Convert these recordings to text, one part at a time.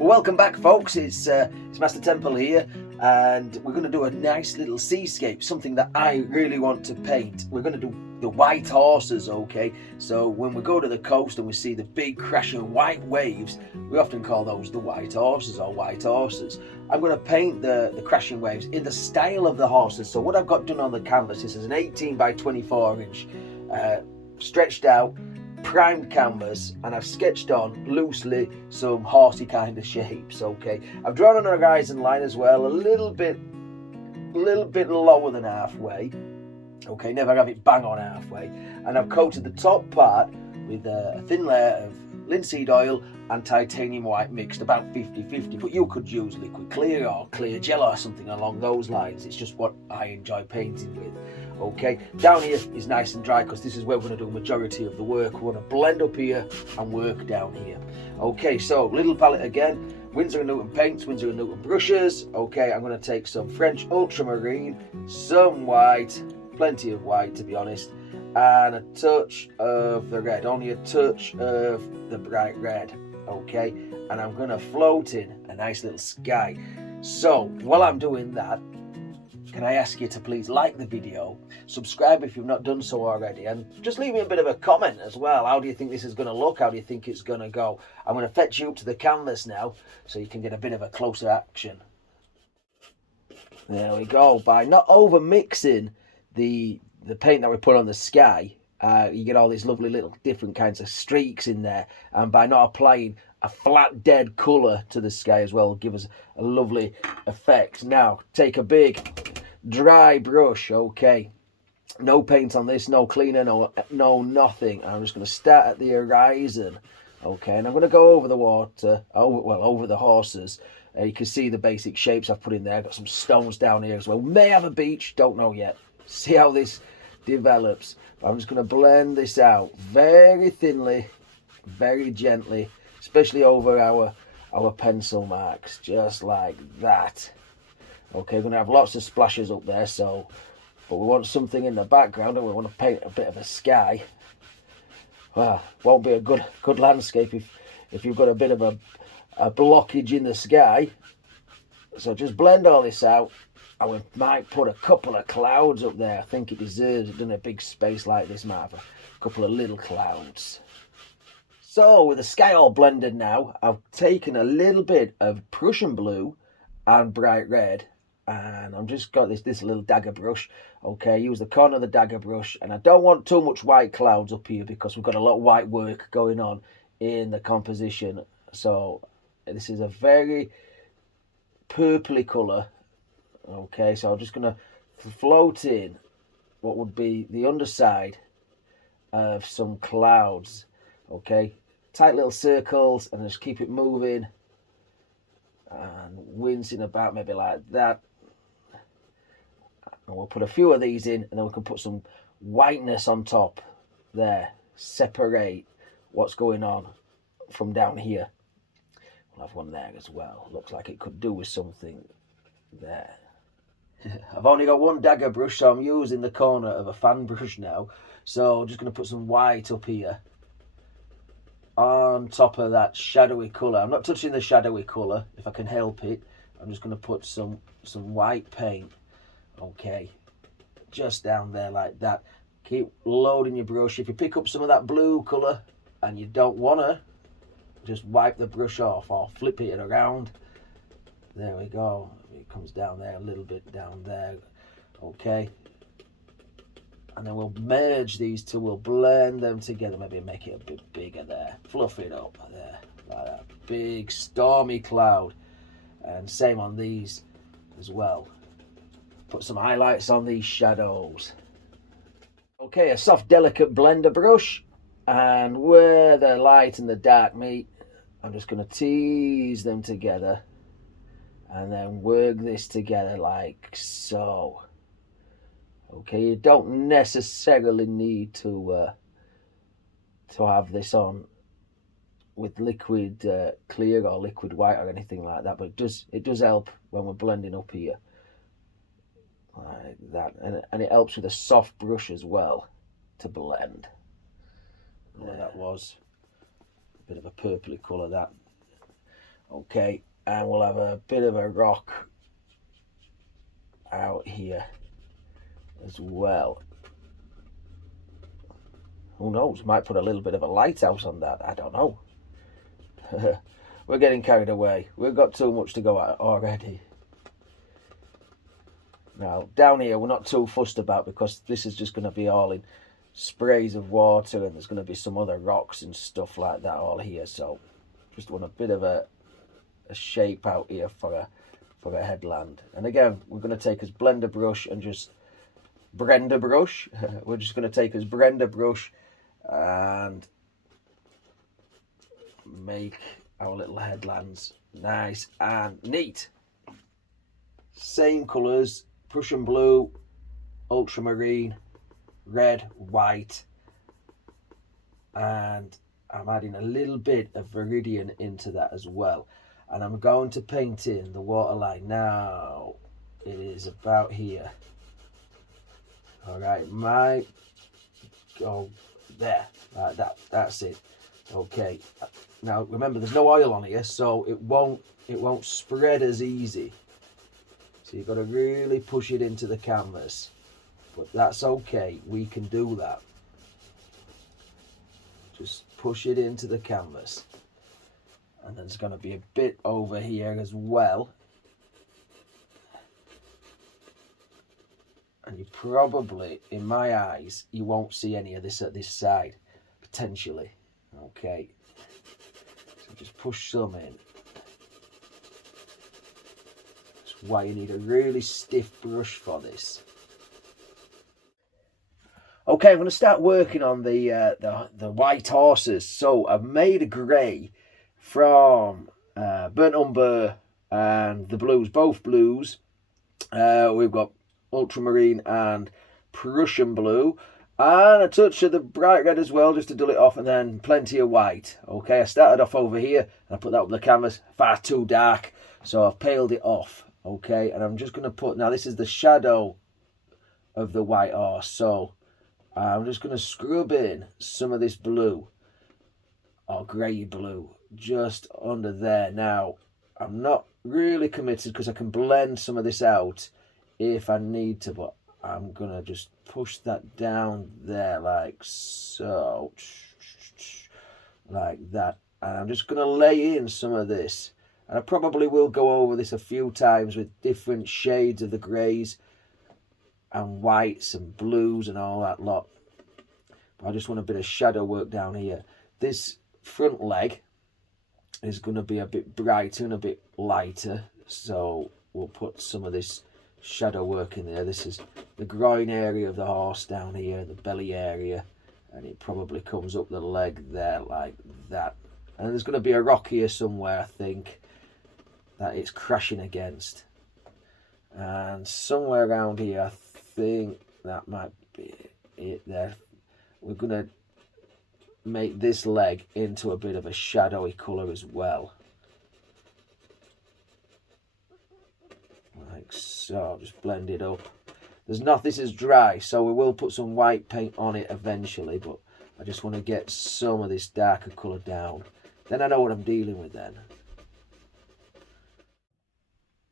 Well, welcome back, folks. It's MasterTemple here, and we're going to do a nice little seascape, something that I really want to paint. We're going to do the white horses, okay? So when we go to the coast and we see the big crashing white waves, we often call those the white horses or white horses. I'm going to paint the crashing waves in the style of the horses. So what I've got done on the canvas, this is an 18 by 24 inch stretched out primed canvas, and I've sketched on loosely some horsey kind of shapes. Okay, I've drawn an horizon line as well, a little bit lower than halfway. Okay, never have it bang on halfway. And I've coated the top part with a thin layer of linseed oil and titanium white mixed, about 50-50, but you could use liquid clear or clear gel or something along those lines. It's just what I enjoy painting with. Okay, down here is nice and dry because this is where we're going to do a majority of the work. We're going to blend up here and work down here. Okay, so little palette again, Winsor & Newton paints, Winsor & Newton brushes. Okay, I'm going to take some French ultramarine, some white, plenty of white to be honest, and a touch of the red, only a touch of the bright red. Okay, and I'm going to float in a nice little sky. So while I'm doing that, can I ask you to please like the video, subscribe if you've not done so already, and just leave me a bit of a comment as well. How do you think this is going to look? How do you think it's going to go? I'm going to fetch you up to the canvas now so you can get a bit of a closer action. There we go. By not over mixing the paint that we put on the sky, you get all these lovely little different kinds of streaks in there, and by not applying a flat dead colour to the sky as well will give us a lovely effect. Now take a big dry brush, okay, no paint on this, no cleaner, no nothing. I'm just going to start at the horizon, okay, and I'm going to go over the water, over the horses. You can see the basic shapes I've put in there. I've got some stones down here as well. May have a beach, don't know yet. See how this develops. I'm just going to blend this out very thinly, very gently, especially over our pencil marks, just like that. Okay, we're going to have lots of splashes up there, but we want something in the background, and we want to paint a bit of a sky. Well, won't be a good landscape if you've got a bit of a blockage in the sky. So just blend all this out, and we might put a couple of clouds up there. I think it deserves it, in a big space like this, might have a couple of little clouds. So with the sky all blended now, I've taken a little bit of Prussian blue and bright red, and I've just got this little dagger brush. Okay, use the corner of the dagger brush, and I don't want too much white clouds up here because we've got a lot of white work going on in the composition. So this is a very purpley colour. Okay, so I'm just going to float in what would be the underside of some clouds. Okay, tight little circles, and just keep it moving and wincing about, maybe like that. And we'll put a few of these in, and then we can put some whiteness on top there, separate what's going on from down here. We'll have one there as well. Looks like it could do with something there. I've only got one dagger brush, so I'm using the corner of a fan brush now. So I'm just going to put some white up here on top of that shadowy colour. I'm not touching the shadowy colour if I can help it. I'm just going to put some white paint, okay, just down there like that. Keep loading your brush. If you pick up some of that blue colour and you don't want to, just wipe the brush off or flip it around. There we go. It comes down there a little bit, down there, okay. And then we'll merge these two, we'll blend them together, maybe make it a bit bigger there, fluff it up there, like that big stormy cloud. And same on these as well. Put some highlights on these shadows. Okay, a soft delicate blender brush, and where the light and the dark meet, I'm just going to tease them together and then work this together like so. Okay, you don't necessarily need to have this on with liquid clear or liquid white or anything like that, but it does help when we're blending up here like that, and it helps with a soft brush as well to blend. There that was a bit of a purpley colour that. Okay, and we'll have a bit of a rock out here as well. Who knows? Might put a little bit of a lighthouse on that. I don't know. We're getting carried away. We've got too much to go at already. Now, down here, we're not too fussed about because this is just going to be all in sprays of water, and there's going to be some other rocks and stuff like that all here. So, just want a bit of a shape out here for a headland. And again, we're going to take his blender brush and just Brenda brush. We're just going to take his Brenda brush and make our little headlands nice and neat. Same colours, Prussian blue, ultramarine, red, white, and I'm adding a little bit of viridian into that as well. And I'm going to paint in the waterline now. It is about here. Alright, might go there, like that. That's it. Okay. Now remember, there's no oil on here, so it won't spread as easy. So you've got to really push it into the canvas. But that's okay. We can do that. Just push it into the canvas. And there's going to be a bit over here as well. And you probably, in my eyes, you won't see any of this at this side, potentially. Okay. So just push some in. That's why you need a really stiff brush for this. Okay, I'm going to start working on the white horses. So I've made a grey from burnt umber and the blues, both blues. We've got ultramarine and Prussian blue, and a touch of the bright red as well, just to dull it off, and then plenty of white. Okay, I started off over here and I put that up the canvas, far too dark, so I've paled it off. Okay, and I'm just going to put, now this is the shadow of the white horse, so I'm just going to scrub in some of this blue, or grey blue, just under there. Now, I'm not really committed because I can blend some of this out if I need to, but I'm going to just push that down there like so, like that. And I'm just going to lay in some of this. And I probably will go over this a few times with different shades of the greys and whites and blues and all that lot. But I just want a bit of shadow work down here. This front leg is going to be a bit brighter and a bit lighter, so we'll put some of this shadow work in there. This is the groin area of the horse down here, the belly area, and it probably comes up the leg there like that. And there's going to be a rock here somewhere, I think, that it's crashing against. And somewhere around here, I think that might be it there. We're going to make this leg into a bit of a shadowy colour as well. Like so, just blend it up. There's not, this is dry, so we will put some white paint on it eventually, but I just want to get some of this darker colour down. Then I know what I'm dealing with then.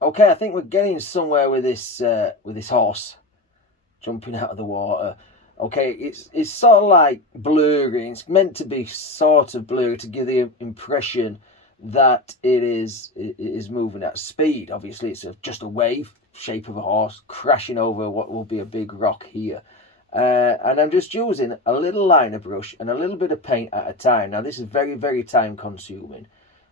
Okay, I think we're getting somewhere with this horse jumping out of the water. Okay, it's sort of like blurry. It's meant to be sort of blurry to give the impression that it is moving at speed. Obviously, it's just a wave shape of a horse crashing over what will be a big rock here. And I'm just using a little liner brush and a little bit of paint at a time. Now, this is very, very time consuming.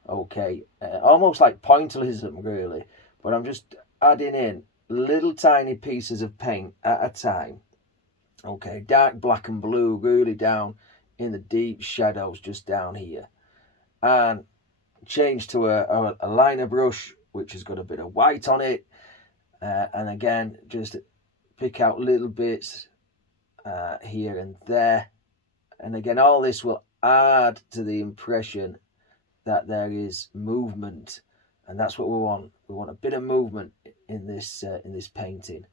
Okay, almost like pointillism, really. But I'm just adding in little tiny pieces of paint at a time. Okay, dark black and blue, really down in the deep shadows just down here. And change to a liner brush, which has got a bit of white on it. And again, just pick out little bits here and there. And again, all this will add to the impression that there is movement. And that's what we want. We want a bit of movement in this painting.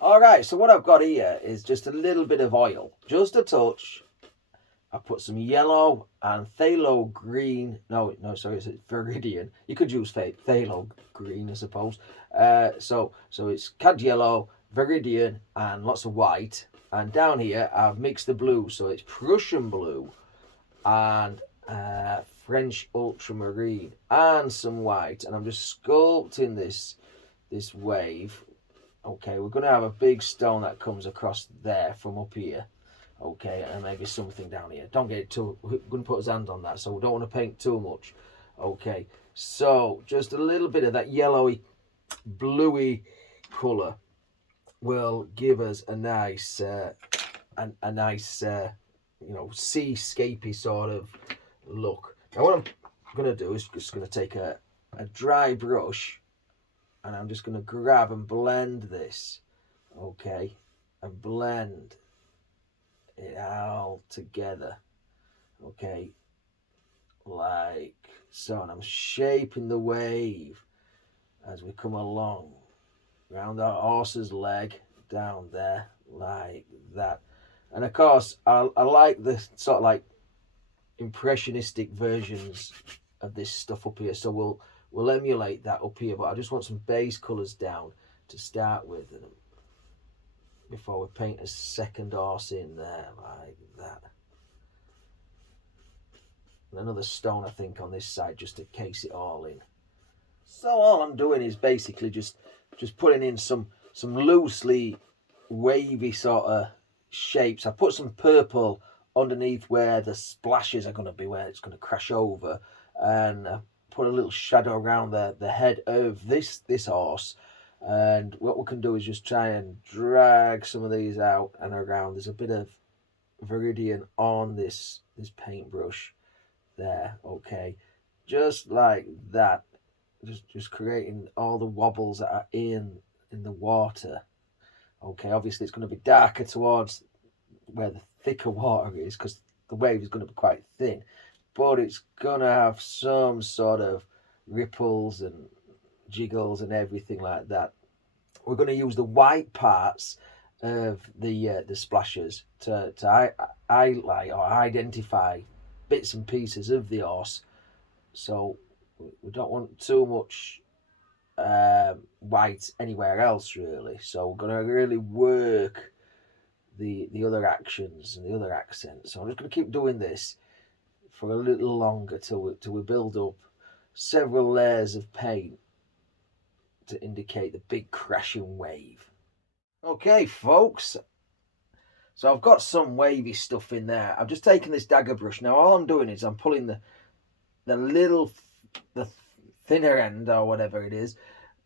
All right, so what I've got here is just a little bit of oil, just a touch, I put some yellow and phthalo green. No, sorry, it's viridian. You could use phthalo green, I suppose. So it's cad yellow, viridian, and lots of white. And down here, I've mixed the blue, so it's Prussian blue and French ultramarine and some white. And I'm just sculpting this wave. Okay, we're going to have a big stone that comes across there from up here. Okay, and maybe something down here. Don't get it too, we're going to put his hand on that, so we don't want to paint too much. Okay, so just a little bit of that yellowy, bluey colour will give us a nice, seascapey sort of look. Now what I'm going to do is just going to take a dry brush, and I'm just going to grab and blend this, okay, and blend it all together, okay, like so. And I'm shaping the wave as we come along around our horse's leg down there like that. And of course I like the sort of like impressionistic versions of this stuff up here, so we'll emulate that up here, but I just want some base colours down to start with, and before we paint a second horse in there like that. And another stone I think on this side just to case it all in. So all I'm doing is basically just putting in some loosely wavy sort of shapes. I put some purple underneath where the splashes are going to be, where it's going to crash over, and put a little shadow around the head of this horse. And what we can do is just try and drag some of these out and around. There's a bit of viridian on this paintbrush there, okay, just like that, just creating all the wobbles that are in the water. Okay, obviously it's going to be darker towards where the thicker water is, because the wave is going to be quite thin, but it's going to have some sort of ripples and jiggles and everything like that. We're going to use the white parts of the splashes to highlight or identify bits and pieces of the horse. So we don't want too much white anywhere else really. So we're going to really work the other actions and the other accents. So I'm just going to keep doing this for a little longer till we build up several layers of paint to indicate the big crashing wave. Okay, folks. So I've got some wavy stuff in there. I've just taken this dagger brush. Now all I'm doing is I'm pulling the thinner end or whatever it is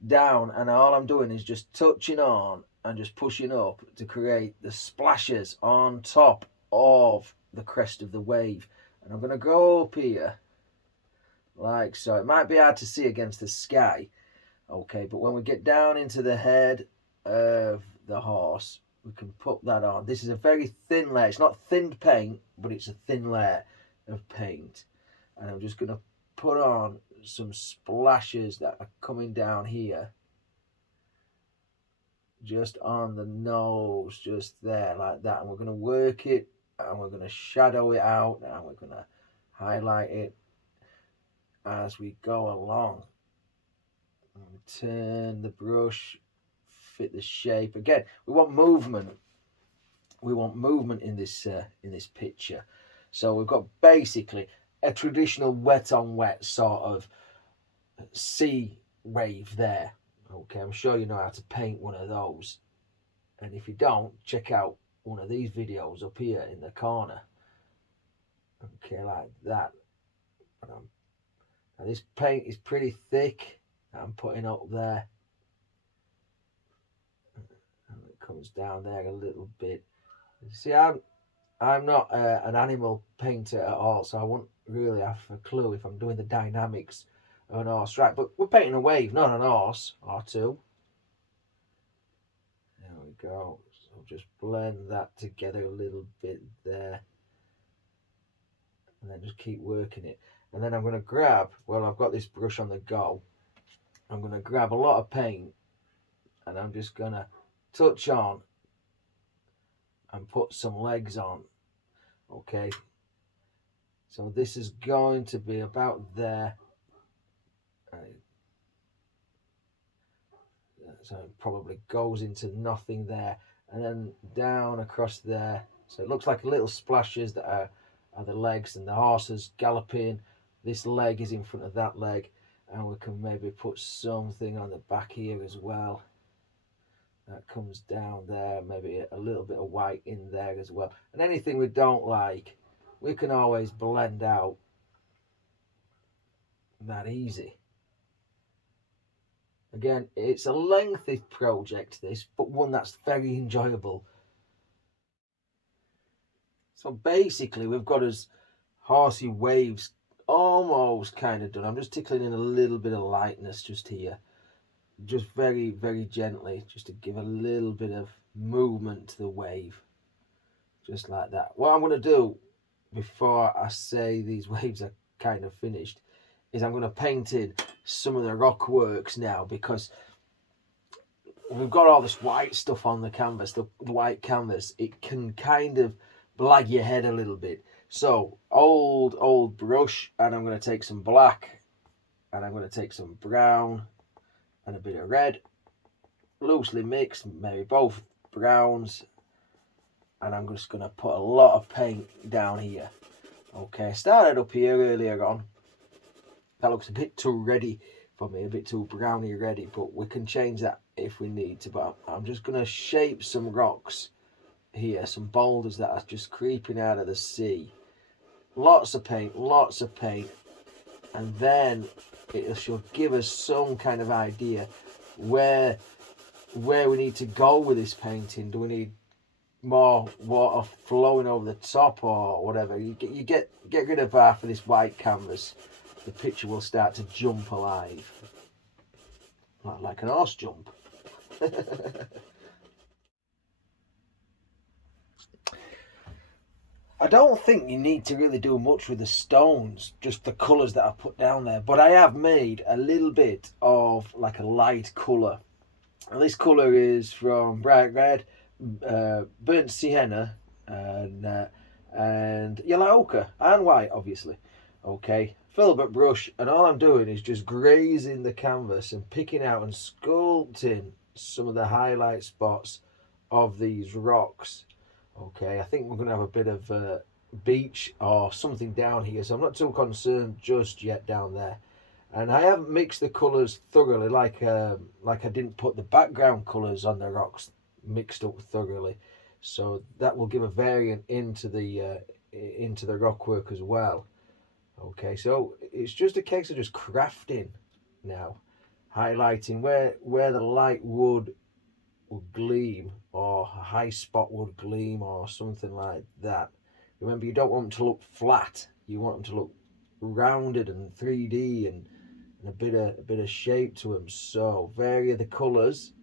down, and all I'm doing is just touching on and just pushing up to create the splashes on top of the crest of the wave. And I'm going to go up here like so. It might be hard to see against the sky, okay, but when we get down into the head of the horse, we can put that on. This is a very thin layer. It's not thinned paint, but it's a thin layer of paint. And I'm just going to put on some splashes that are coming down here, just on the nose, just there like that. And we're going to work it, and we're going to shadow it out, and we're going to highlight it as we go along. Turn the brush, fit the shape. Again, we want movement. We want movement in this picture. So we've got basically a traditional wet on wet sort of sea wave there. Okay, I'm sure you know how to paint one of those. And if you don't, check out one of these videos up here in the corner. Okay, like that. Now this paint is pretty thick. I'm putting up there, and it comes down there a little bit. See, I'm not an animal painter at all, so I won't really have a clue if I'm doing the dynamics of an horse right. But we're painting a wave, not an horse or two. There we go. So just blend that together a little bit there, and then just keep working it. And then I'm going to grab, well, I've got this brush on the go. I'm going to grab a lot of paint, and I'm just going to touch on and put some legs on. Okay, So this is going to be about there. So it probably goes into nothing there, and then down across there. So it looks like little splashes that are the legs, and the horse is galloping. This leg is in front of that leg, and we can maybe put something on the back here as well. That comes down there, maybe a little bit of white in there as well. And anything we don't like, we can always blend out that easy. Again, it's a lengthy project, this, but one that's very enjoyable. So basically, we've got us horsey waves almost kind of done. I'm just tickling in a little bit of lightness just here. Just very, very gently, just to give a little bit of movement to the wave. Just like that. What I'm going to do before I say these waves are kind of finished is I'm going to paint in some of the rock works now, because we've got all this white stuff on the canvas, the white canvas. It can kind of blag your head a little bit. So old brush, and I'm going to take some black, and I'm going to take some brown and a bit of red, loosely mixed, maybe both browns, and I'm just going to put a lot of paint down here. Okay, started up here earlier on. That looks a bit too ready for me, a bit too browny ready, but we can change that if we need to. But I'm just going to shape some rocks here, some boulders that are just creeping out of the sea. Lots of paint, and then it should give us some kind of idea where we need to go with this painting. Do we need more water flowing over the top or whatever? You get rid of half of this white canvas, the picture will start to jump alive, like an horse jump. I don't think you need to really do much with the stones, just the colours that I put down there. But I have made a little bit of like a light colour. And this colour is from bright red, burnt sienna, and yellow ochre, and white, obviously. Okay, filbert brush, and all I'm doing is just grazing the canvas and picking out and sculpting some of the highlight spots of these rocks. Okay, I think we're going to have a bit of beach or something down here, so I'm not too concerned just yet down there. And I haven't mixed the colours thoroughly, like I didn't put the background colours on the rocks mixed up thoroughly, so that will give a variant into the rock work as well. Okay, so it's just a case of just crafting now, highlighting where the light would gleam, or a high spot would gleam, or something like that. Remember, you don't want them to look flat, you want them to look rounded and 3D and a bit of shape to them. So vary the colours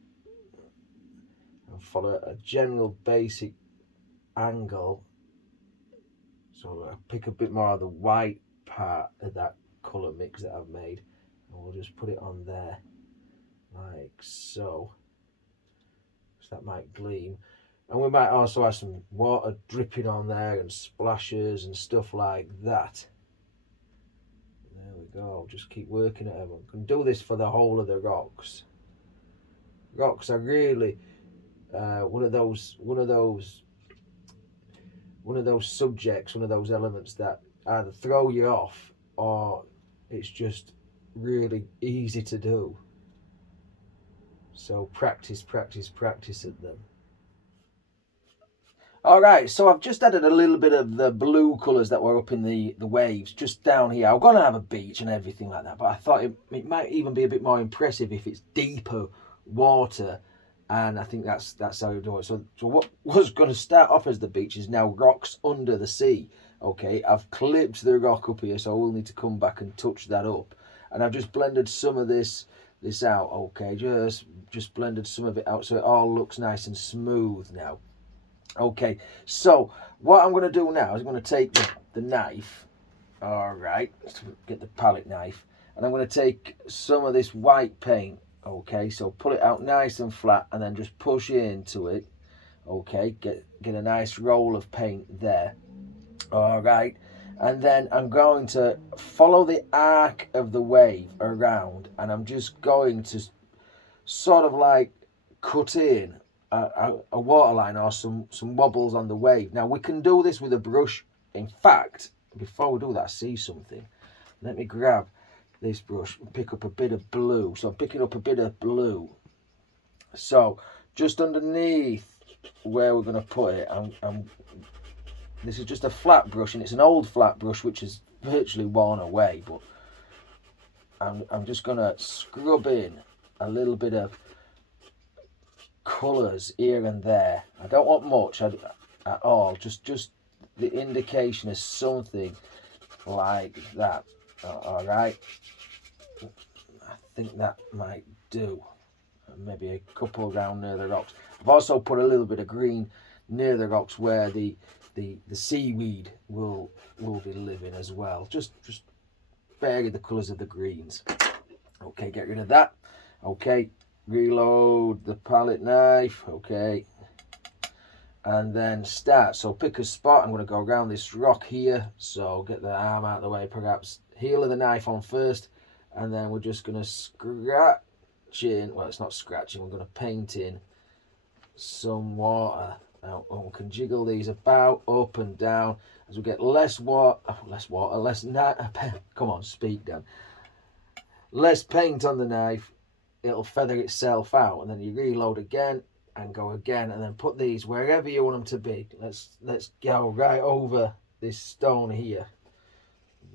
and follow a general basic angle. So I pick a bit more of the white part of that colour mix that I've made, and we'll just put it on there like so. So that might gleam, and we might also have some water dripping on there and splashes and stuff like that. There we go. Just keep working at them. We can do this for the whole of the rocks. Rocks are really one of those subjects, one of those elements that either throw you off or it's just really easy to do. So practice at them. Alright, so I've just added a little bit of the blue colours that were up in the waves just down here. I'm going to have a beach and everything like that, but I thought it might even be a bit more impressive if it's deeper water, and I think that's how you do it. So what was going to start off as the beach is now rocks under the sea. Okay, I've clipped the rock up here, so I will need to come back and touch that up. And I've just blended some of this out, okay, just blended some of it out so it all looks nice and smooth now. Okay, so what I'm going to do now is I'm going to take the knife, alright, let's get the palette knife, and I'm going to take some of this white paint, okay, so pull it out nice and flat and then just push into it, okay, get a nice roll of paint there, alright, And then I'm going to follow the arc of the wave around, and I'm just going to sort of like cut in a waterline or some wobbles on the wave. Now we can do this with a brush. In fact, before we do that, I see something. Let me grab this brush and pick up a bit of blue. So I'm picking up a bit of blue. So just underneath where we're going to put it, this is just a flat brush, and it's an old flat brush which is virtually worn away, but I'm just going to scrub in a little bit of colours here and there. I don't want much at all, just the indication is something like that. All right, I think that might do. Maybe a couple around near the rocks. I've also put a little bit of green near the rocks where the seaweed will be living as well. Just vary the colours of the greens. Okay, get rid of that. Okay, reload the palette knife. Okay, and then start. So pick a spot. I'm going to go around this rock here. So get the arm out of the way, perhaps heel of the knife on first, and then we're just going to scratch in. Well, it's not scratching. We're going to paint in some water. Now we can jiggle these about up and down as we get less water, come on, speak, Dan. Less paint on the knife, it'll feather itself out, and then you reload again and go again, and then put these wherever you want them to be. Let's go right over this stone here,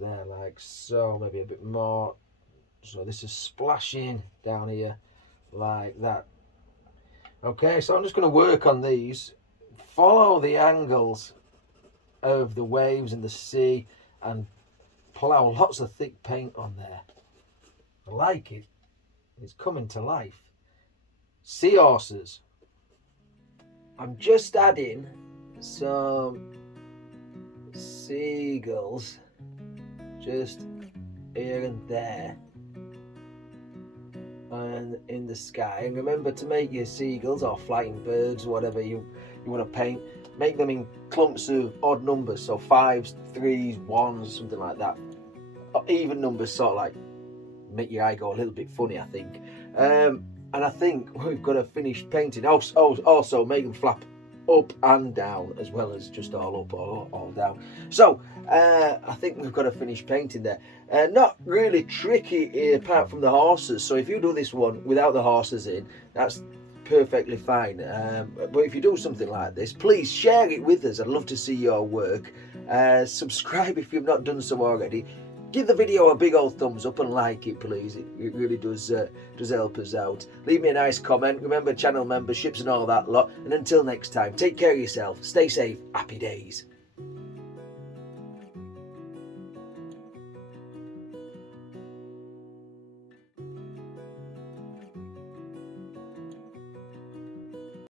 there, like so, maybe a bit more. So this is splashing down here like that. Okay, so I'm just going to work on these, follow the angles of the waves and the sea, and plough lots of thick paint on there. I like it. It's coming to life. Seahorses. I'm just adding some seagulls just here and there and in the sky. And remember to make your seagulls or flying birds, whatever you want to paint, make them in clumps of odd numbers, so 5s, 3s, 1s, something like that. Even numbers sort of like make your eye go a little bit funny, I think. And I think we've got to finish painting. Also make them flap up and down as well as just all up or all down. So I think we've got to finish painting there. Not really tricky apart from the horses. So if you do this one without the horses in, that's perfectly fine. But if you do something like this, please share it with us. I'd love to see your work. Subscribe if you've not done so already. Give the video a big old thumbs up and like it, please. It really does help us out. Leave me a nice comment. Remember channel memberships and all that lot. And until next time, take care of yourself. Stay safe. Happy days.